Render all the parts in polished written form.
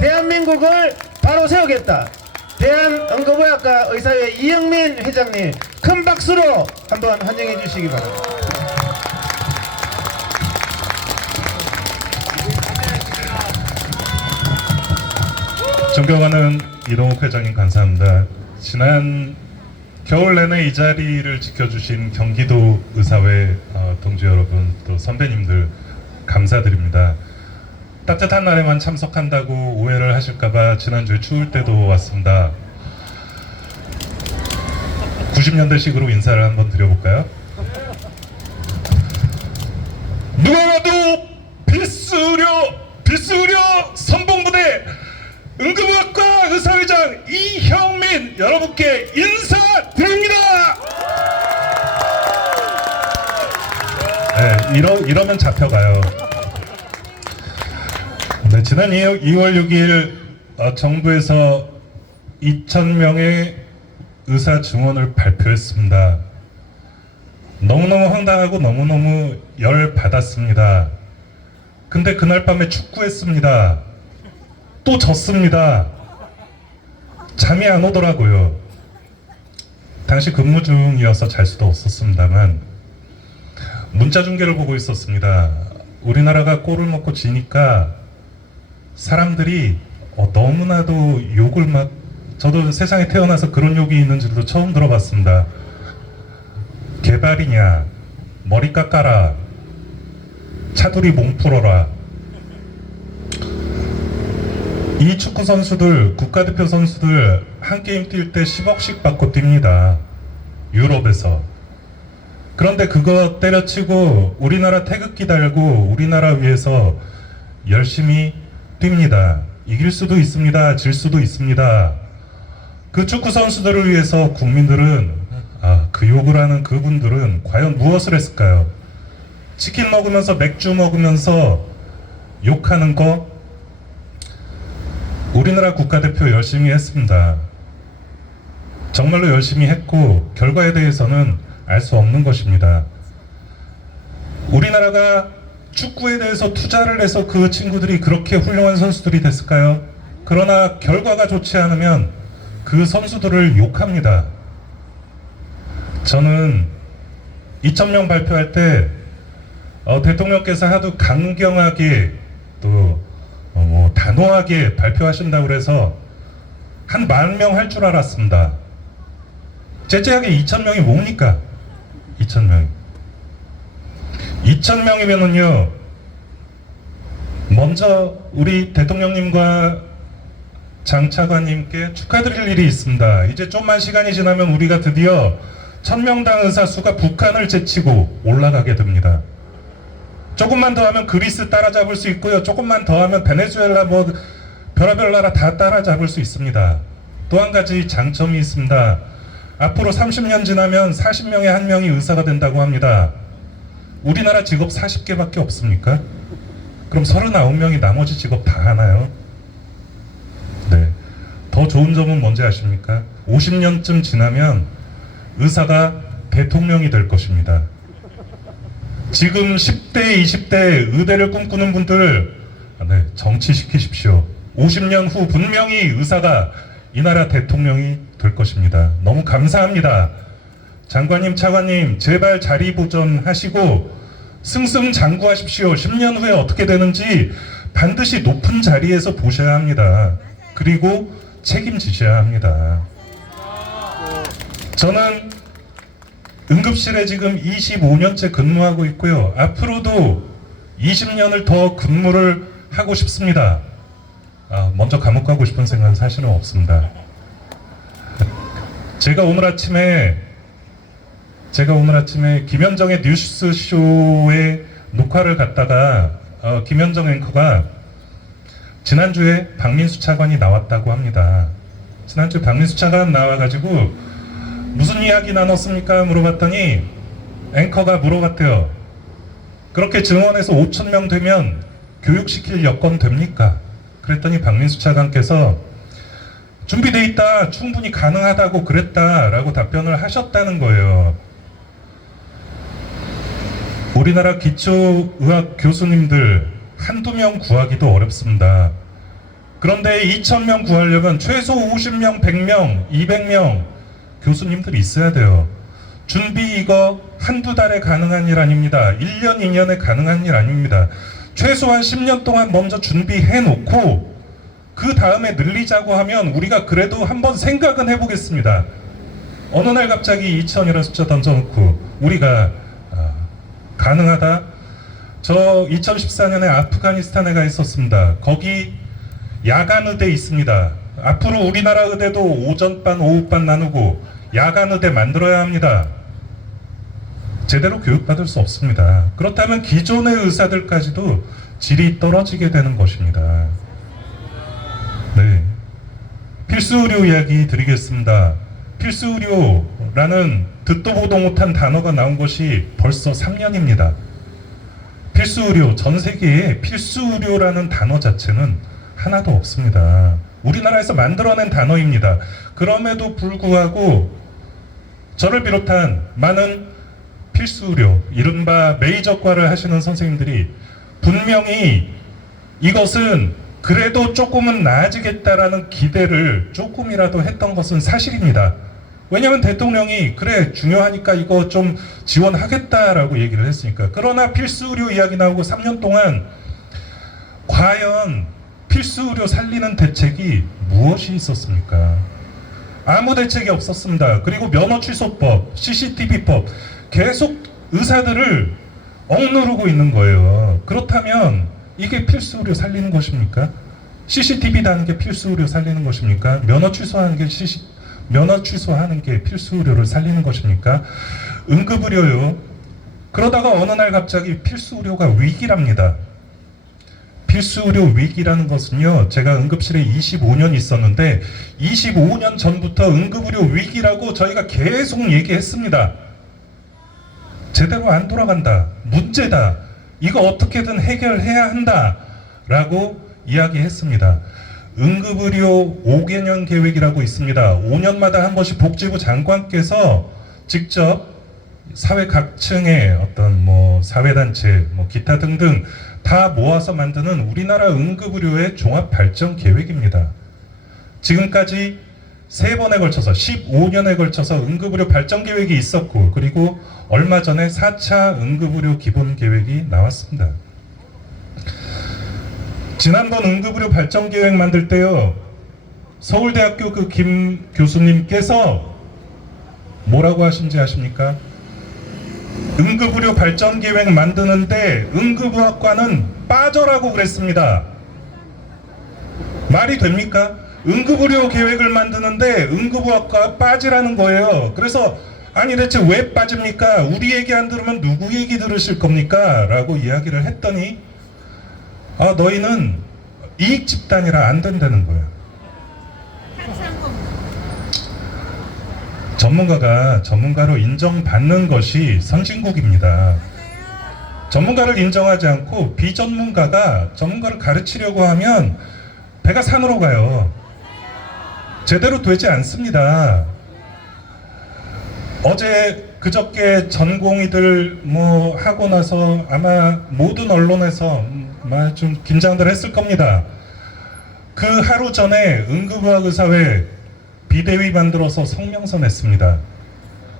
대한민국을 바로 세우겠다. 대한응급의학과 의사회 이영민 회장님 큰 박수로 한번 환영해 주시기 바랍니다. 존경하는 이동욱 회장님 감사합니다. 지난 겨울 내내 이 자리를 지켜주신 경기도 의사회 동지 여러분 또 선배님들 감사드립니다. 따뜻한 날에만 참석한다고 오해를 하실까봐 지난주에 추울 때도 왔습니다. 90년대식으로 인사를 한번 드려볼까요? 누가 와도 필수의료 선봉부대 응급의학과 의사회장 이형민 여러분께 인사드립니다. 네, 이러면 잡혀가요. 네, 지난 2월 6일 정부에서 2,000명의 의사 증원을 발표했습니다. 너무너무 황당하고 너무너무 열받았습니다. 근데 그날 밤에 축구했습니다. 또 졌습니다. 잠이 안 오더라고요. 당시 근무 중이어서 잘 수도 없었습니다만 문자 중계를 보고 있었습니다. 우리나라가 골을 먹고 지니까 사람들이 너무나도 욕을 막, 저도 세상에 태어나서 그런 욕이 있는 줄도 처음 들어봤습니다. 개발이냐, 머리 깎아라, 차두리 몸 풀어라. 이 축구 선수들, 국가대표 선수들 한 게임 뛸 때 10억씩 받고 뜁니다. 유럽에서. 그런데 그거 때려치고 우리나라 태극기 달고 우리나라 위해서 열심히 뜁니다. 이길 수도 있습니다. 질 수도 있습니다. 그 축구 선수들을 위해서 국민들은, 그 욕을 하는 그분들은 과연 무엇을 했을까요? 치킨 먹으면서 맥주 먹으면서 욕하는 거? 우리나라 국가대표 열심히 했습니다. 정말로 열심히 했고 결과에 대해서는 알 수 없는 것입니다. 우리나라가 축구에 대해서 투자를 해서 그 친구들이 그렇게 훌륭한 선수들이 됐을까요? 그러나 결과가 좋지 않으면 그 선수들을 욕합니다. 저는 2,000명 발표할 때 대통령께서 하도 강경하게 또 단호하게 발표하신다고 그래서 한 10,000명 할 줄 알았습니다. 째째하게 2,000명이 뭡니까? 2,000명이면은요, 먼저 우리 대통령님과 장 차관님께 축하드릴 일이 있습니다. 이제 좀만 시간이 지나면 우리가 드디어 1,000명당 의사 수가 북한을 제치고 올라가게 됩니다. 조금만 더 하면 그리스 따라잡을 수 있고요. 조금만 더 하면 베네수엘라 별의별 나라 다 따라잡을 수 있습니다. 또 한 가지 장점이 있습니다. 앞으로 30년 지나면 40명에 1명이 의사가 된다고 합니다. 우리나라 직업 40개밖에 없습니까? 그럼 39명이 나머지 직업 다 하나요? 네. 더 좋은 점은 뭔지 아십니까? 50년쯤 지나면 의사가 대통령이 될 것입니다. 지금 10대, 20대 의대를 꿈꾸는 분들 정치시키십시오. 50년 후 분명히 의사가 이 나라 대통령이 될 것입니다. 너무 감사합니다. 장관님, 차관님, 제발 자리 보존하시고 승승장구하십시오. 10년 후에 어떻게 되는지 반드시 높은 자리에서 보셔야 합니다. 그리고 책임지셔야 합니다. 저는 응급실에 지금 25년째 근무하고 있고요. 앞으로도 20년을 더 근무를 하고 싶습니다. 먼저 감옥 가고 싶은 생각은 사실은 없습니다. 제가 오늘 아침에 김현정의 뉴스쇼에 녹화를 갔다가 김현정 앵커가 지난주에 박민수 차관이 나왔다고 합니다. 지난주에 박민수 차관 나와가지고 무슨 이야기 나눴습니까? 물어봤더니 앵커가 물어봤대요. 그렇게 증원해서 5,000명 되면 교육시킬 여건 됩니까? 그랬더니 박민수 차관께서 준비돼 있다, 충분히 가능하다고 그랬다라고 답변을 하셨다는 거예요. 우리나라 기초의학 교수님들 한두 명 구하기도 어렵습니다. 그런데 2,000명 구하려면 최소 50명, 100명, 200명 교수님들이 있어야 돼요. 준비 이거 한두 달에 가능한 일 아닙니다. 1년, 2년에 가능한 일 아닙니다. 최소한 10년 동안 먼저 준비해 놓고 그 다음에 늘리자고 하면 우리가 그래도 한번 생각은 해보겠습니다. 어느 날 갑자기 2,000이라는 숫자 던져놓고 우리가 가능하다? 저 2014년에 아프가니스탄에 가 있었습니다. 거기 야간 의대 있습니다. 앞으로 우리나라 의대도 오전반, 오후반 나누고 야간 의대 만들어야 합니다. 제대로 교육받을 수 없습니다. 그렇다면 기존의 의사들까지도 질이 떨어지게 되는 것입니다. 네, 필수 의료 이야기 드리겠습니다. 필수 의료라는 듣도 보도 못한 단어가 나온 것이 벌써 3년입니다. 필수 의료, 전 세계에 필수 의료라는 단어 자체는 하나도 없습니다. 우리나라에서 만들어낸 단어입니다. 그럼에도 불구하고 저를 비롯한 많은 필수 의료, 이른바 메이저과를 하시는 선생님들이 분명히 이것은 그래도 조금은 나아지겠다라는 기대를 조금이라도 했던 것은 사실입니다. 왜냐하면 대통령이 그래 중요하니까 이거 좀 지원하겠다라고 얘기를 했으니까. 그러나 필수 의료 이야기 나오고 3년 동안 과연 필수 의료 살리는 대책이 무엇이 있었습니까? 아무 대책이 없었습니다. 그리고 면허 취소법, CCTV법 계속 의사들을 억누르고 있는 거예요. 그렇다면 이게 필수 의료 살리는 것입니까? CCTV라는 게 필수 의료 살리는 것입니까? 면허 취소하는 게 필수 의료를 살리는 것입니까? 응급 의료요. 그러다가 어느 날 갑자기 필수 의료가 위기랍니다. 필수 의료 위기라는 것은요, 제가 응급실에 25년 있었는데 25년 전부터 응급 의료 위기라고 저희가 계속 얘기했습니다. 제대로 안 돌아간다. 문제다. 이거 어떻게든 해결해야 한다. 라고 이야기했습니다. 응급의료 5개년 계획이라고 있습니다. 5년마다 한 번씩 복지부 장관께서 직접 사회 각층의 어떤 사회단체, 기타 등등 다 모아서 만드는 우리나라 응급의료의 종합발전 계획입니다. 지금까지 3번에 걸쳐서 15년에 걸쳐서 응급의료 발전 계획이 있었고, 그리고 얼마 전에 4차 응급의료 기본 계획이 나왔습니다. 지난번 응급의료 발전 계획 만들 때요, 서울대학교 그 김 교수님께서 뭐라고 하신지 아십니까? 응급의료 발전 계획 만드는데 응급의학과는 빠져라고 그랬습니다. 말이 됩니까? 응급의료 계획을 만드는데 응급의학과 빠지라는 거예요. 그래서 아니 대체 왜 빠집니까? 우리 얘기 안 들으면 누구 얘기 들으실 겁니까? 라고 이야기를 했더니 너희는 이익 집단이라 안 된다는 거예요. 전문가가 전문가로 인정받는 것이 선진국입니다. 전문가를 인정하지 않고 비전문가가 전문가를 가르치려고 하면 배가 산으로 가요. 제대로 되지 않습니다. 어제 그저께 전공의들 하고 나서 아마 모든 언론에서 좀 긴장들 했을 겁니다. 그 하루 전에 응급의학의사회 비대위 만들어서 성명서 냈습니다.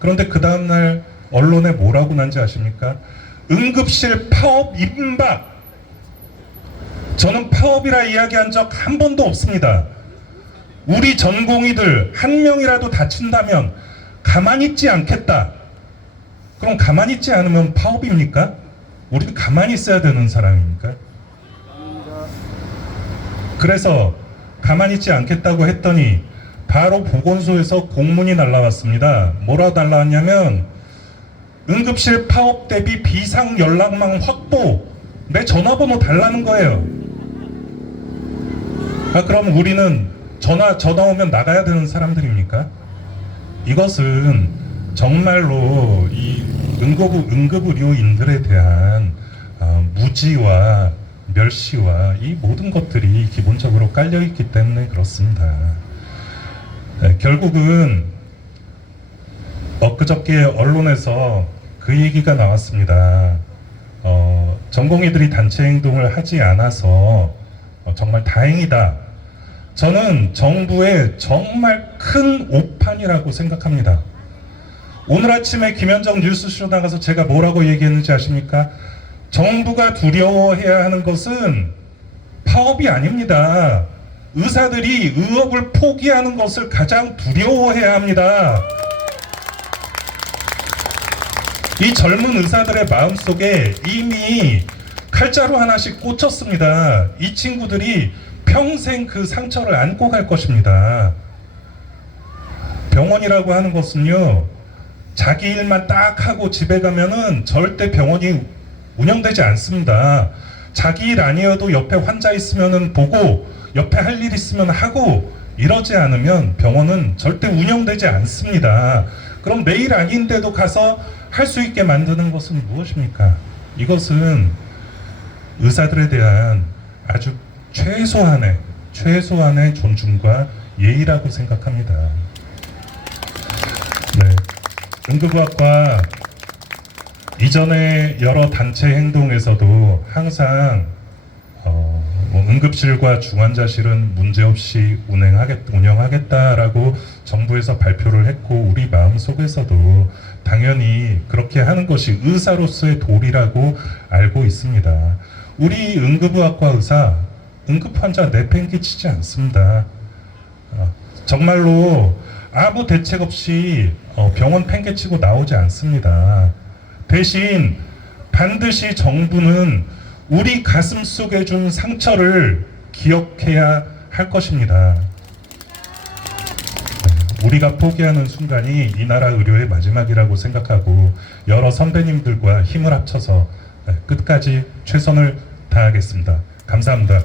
그런데 그 다음날 언론에 뭐라고 난지 아십니까? 응급실 파업 임박. 저는 파업이라 이야기한 적 한 번도 없습니다. 우리 전공의들 한 명이라도 다친다면 가만히 있지 않겠다. 그럼 가만히 있지 않으면 파업입니까? 우리는 가만히 있어야 되는 사람입니까? 그래서 가만히 있지 않겠다고 했더니 바로 보건소에서 공문이 날라왔습니다. 뭐라 날라왔냐면 응급실 파업 대비 비상 연락망 확보, 내 전화번호 달라는 거예요. 그럼 우리는 전화 오면 나가야 되는 사람들입니까? 이것은 정말로 이 응급의료인들에 대한 무지와 멸시와 이 모든 것들이 기본적으로 깔려있기 때문에 그렇습니다. 결국은 엊그저께 언론에서 그 얘기가 나왔습니다. 전공의들이 단체 행동을 하지 않아서 정말 다행이다. 저는 정부의 정말 큰 오판이라고 생각합니다. 오늘 아침에 김현정 뉴스쇼 나가서 제가 뭐라고 얘기했는지 아십니까? 정부가 두려워해야 하는 것은 파업이 아닙니다. 의사들이 의업을 포기하는 것을 가장 두려워해야 합니다. 이 젊은 의사들의 마음속에 이미 칼자루 하나씩 꽂혔습니다. 이 친구들이 평생 그 상처를 안고 갈 것입니다. 병원이라고 하는 것은요, 자기 일만 딱 하고 집에 가면은 절대 병원이 운영되지 않습니다. 자기 일 아니어도 옆에 환자 있으면은 보고, 옆에 할 일 있으면 하고, 이러지 않으면 병원은 절대 운영되지 않습니다. 그럼 내 일 아닌데도 가서 할 수 있게 만드는 것은 무엇입니까? 이것은 의사들에 대한 아주 최소한의 존중과 예의라고 생각합니다. 네, 응급의학과 이전에 여러 단체 행동에서도 항상 응급실과 중환자실은 문제없이 운영하겠다라고 정부에서 발표를 했고, 우리 마음속에서도 당연히 그렇게 하는 것이 의사로서의 도리라고 알고 있습니다. 우리 응급의학과 의사 응급 환자 내팽개치지 않습니다. 정말로 아무 대책 없이 병원 팽개치고 나오지 않습니다. 대신 반드시 정부는 우리 가슴 속에 준 상처를 기억해야 할 것입니다. 우리가 포기하는 순간이 이 나라 의료의 마지막이라고 생각하고 여러 선배님들과 힘을 합쳐서 끝까지 최선을 다하겠습니다. 감사합니다.